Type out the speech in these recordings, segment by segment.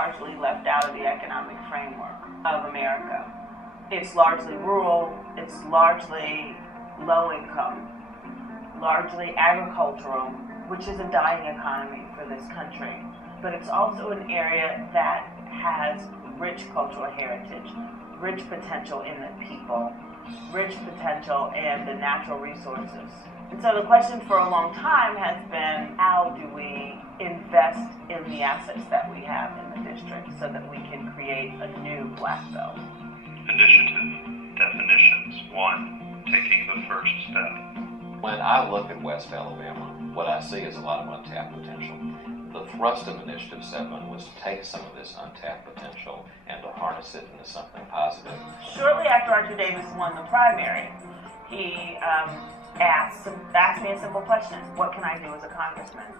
largely left out of the economic framework of America. It's largely rural, it's largely low income, largely agricultural, which is a dying economy for this country. But it's also an area that has rich cultural heritage, rich potential in the people, rich potential in the natural resources. And so the question for a long time has been, how do we invest in the assets that we have in the district so that we can create a new Black Belt? Initiative definitions. 1, taking the first step. When I look at West Alabama, what I see is a lot of untapped potential. The thrust of Initiative 7 was to take some of this untapped potential and to harness it into something positive. Shortly after Arthur Davis won the primary, he asked me a simple question: what can I do as a congressman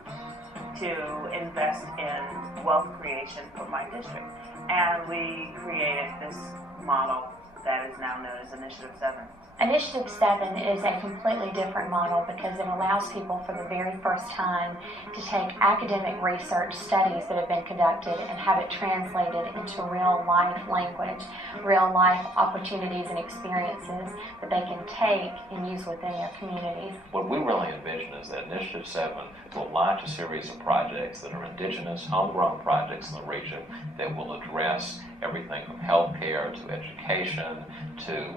to invest in wealth creation for my district? And we created this model that is now known as Initiative 7. Initiative 7 is a completely different model because it allows people for the very first time to take academic research studies that have been conducted and have it translated into real life language, real life opportunities and experiences that they can take and use within their communities. What we really envision is that Initiative 7 will launch a series of projects that are indigenous, homegrown projects in the region that will address everything from healthcare to education to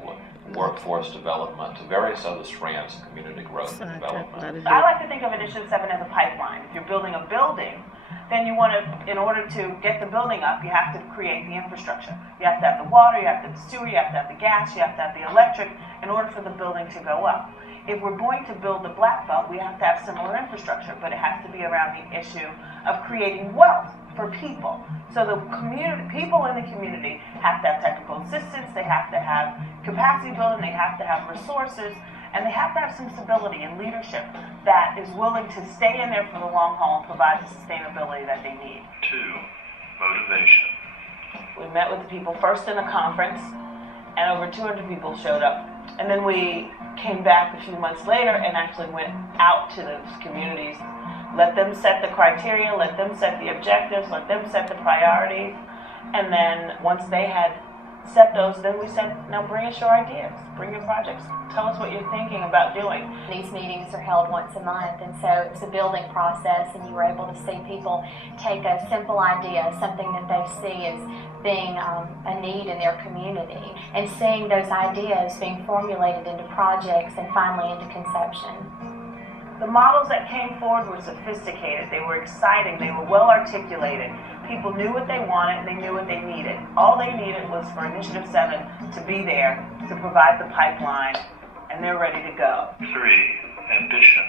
workforce development to various other strands of community growth and development. I like to think of Initiative 7 as a pipeline. If you're building a building, then you want to, in order to get the building up, you have to create the infrastructure. You have to have the water, you have to have the sewer, you have to have the gas, you have to have the electric in order for the building to go up. If we're going to build the Black Belt, we have to have similar infrastructure, but it has to be around the issue of creating wealth for people. So the community, people in the community have to have technical assistance, they have to have capacity building, they have to have resources, and they have to have some stability and leadership that is willing to stay in there for the long haul and provide the sustainability that they need. 2, motivation. We met with the people first in a conference, and over 200 people showed up. And then we came back a few months later and actually went out to those communities, let them set the criteria, let them set the objectives, let them set the priorities. And then once they had set those, then we said, now bring us your ideas, bring your projects, tell us what you're thinking about doing. These meetings are held once a month, and so it's a building process, and you were able to see people take a simple idea, something that they see as being a need in their community, and seeing those ideas being formulated into projects and finally into conception. The models that came forward were sophisticated, they were exciting, they were well articulated. People knew what they wanted and they knew what they needed. All they needed was for Initiative 7 to be there to provide the pipeline, and they're ready to go. 3, ambition.